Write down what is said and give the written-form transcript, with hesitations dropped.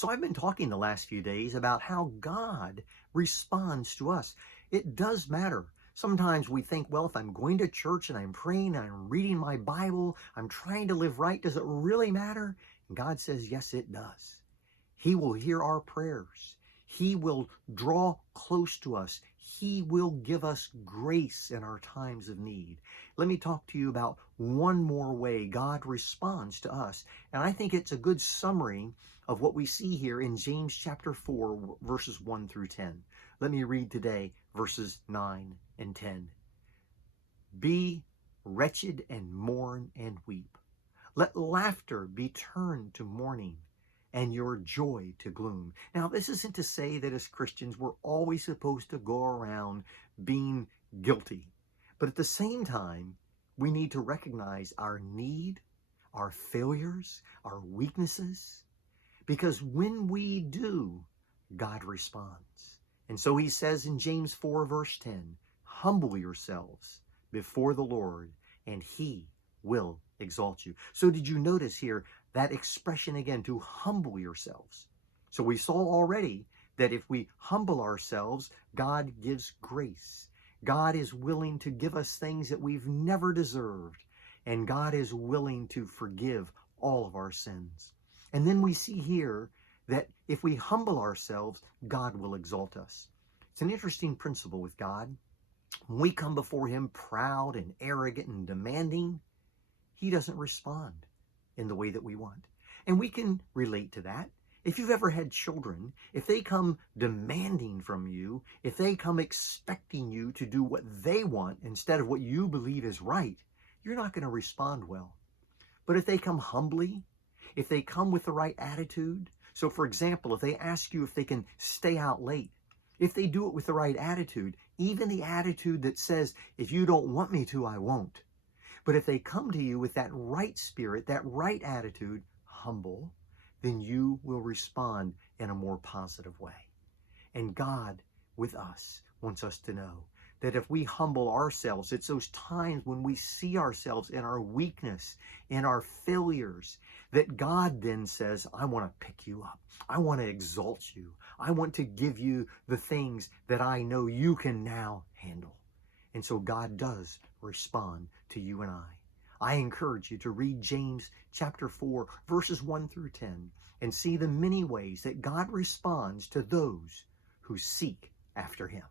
So I've been talking the last few days about how God responds to us. It does matter. Sometimes we think, well, if I'm going to church and I'm praying and I'm reading my Bible, I'm trying to live right, does it really matter? And God says, yes, it does. He will hear our prayers. He will draw close to us. He will give us grace in our times of need. Let me talk to you about one more way God responds to us. And I think it's a good summary of what we see here in James chapter 4, verses 1 through 10. Let me read today verses 9 and 10. Be wretched and mourn and weep. Let laughter be turned to mourning and your joy to gloom. Now, this isn't to say that as Christians we're always supposed to go around being guilty. But at the same time, we need to recognize our need, our failures, our weaknesses, because when we do, God responds. And so he says in James 4, verse 10, humble yourselves before the Lord, and he will exalt you. So did you notice here that expression again, to humble yourselves? So we saw already that if we humble ourselves, God gives grace. God is willing to give us things that we've never deserved. And God is willing to forgive all of our sins. And then we see here that if we humble ourselves, God will exalt us. It's an interesting principle with God. When we come before him proud and arrogant and demanding, he doesn't respond in the way that we want. And we can relate to that. If you've ever had children, if they come demanding from you, if they come expecting you to do what they want instead of what you believe is right, you're not going to respond well. But if they come humbly, if they come with the right attitude, so for example, if they ask you if they can stay out late, if they do it with the right attitude, even the attitude that says, if you don't want me to, I won't. But if they come to you with that right spirit, that right attitude, humble, then you will respond in a more positive way. And God with us wants us to know that if we humble ourselves, it's those times when we see ourselves in our weakness, in our failures, that God then says, I want to pick you up. I want to exalt you. I want to give you the things that I know you can now handle. And so God does respond to you and I. I encourage you to read James chapter 4, verses 1 through 10, and see the many ways that God responds to those who seek after him.